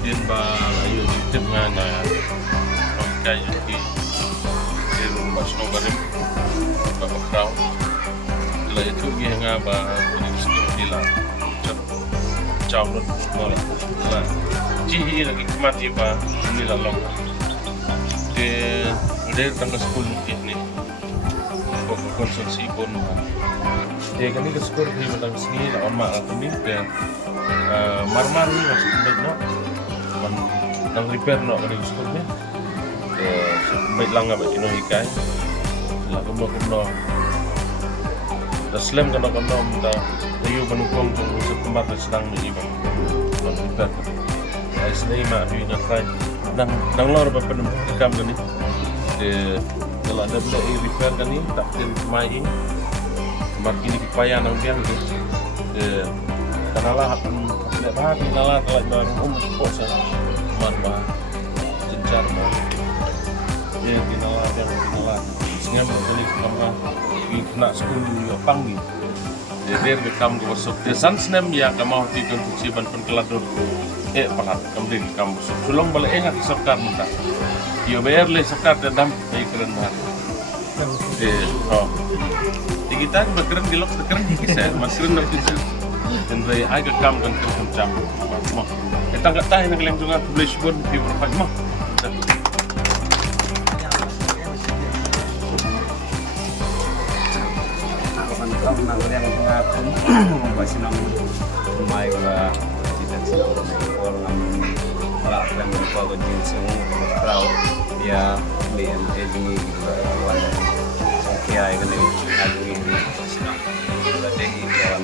din ba ayo YouTube nga na kayo di mas no barim ba crowd la itu dia nga ba school nila chawrut bola la ji lagi mati ba nila long de dari tangga school ini konsumsi pun dia kan ini ke sekolah di Matang sini lah on mak aku ni dan marmar ni masih baik no nang repair no kan di sekolah ni baik lang apa ino ikai lah kuno dah slam kan minta ayu menukung untuk tempat sedang ni bang non repair saya sendiri mak ayu nak try nang lor apa penuh kam kan ni kalau ada benda repair kan ni tak main margin kepayaan nang dia ke kanalah akan tidak bahat kanalah telah baru posa marba jencar dia kanalah sehingga menjadi kamera kena sekolah yo panggi dia rekam ke workshop dia sansnem ya kamau di konstruksi ban penkeladur pahat kemudian kamu sulung balik ingat sekar muda yo bayar le sekar dan keren banget kita berkeren di lok berkeren bisa maskerin nak bisa dan saya agak kam kan kerja mah kita nggak tahu nak leng juga publish pun di profile mah kan nak yang ngapun masih nang mai wa tidak sedang orang malah yang berpakai jeans yang crowd dia BMT ini wan kiai kan ini lagi ini sedang berlatih dalam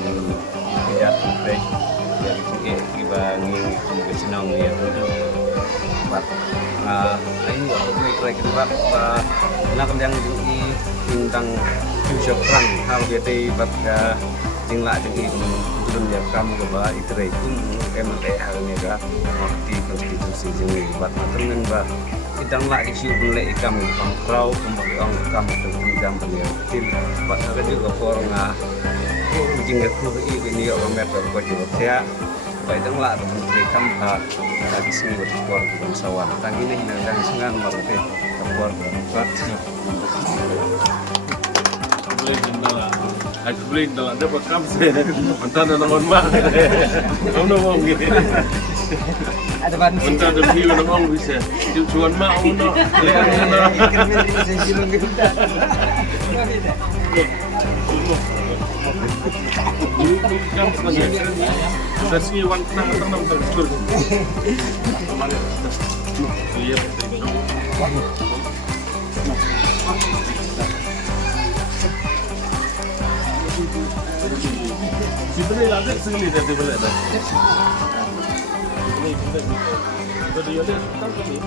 tidak fresh yang kita ingin senang ya itu buat ini aku try buat nak yang di tentang future plan hal jadi buat tinggal jadi turun ya kamu ke bawah itu MLA hal ini kan di konstitusi jadi buat materi bah kita nggak isu beli kami pangkrau kembali orang kami tentang beliau tim buat ada juga forum ujung ke ini orang mereka buat juga ya baik itu nggak menteri kami lagi sini berkuar di bangsawan tang ini nang sengan berarti berkuar buat aku beli dalam ada bekam saya entah ada nongon mak kamu ngomong gitu ada ban entah ada view ngomong bisa cuan mak uno lihat mana sudah sih wan tenang terus mana lihat sebenarnya ada sekali dari boleh ada. Ini kita dia lihat tangkap ni.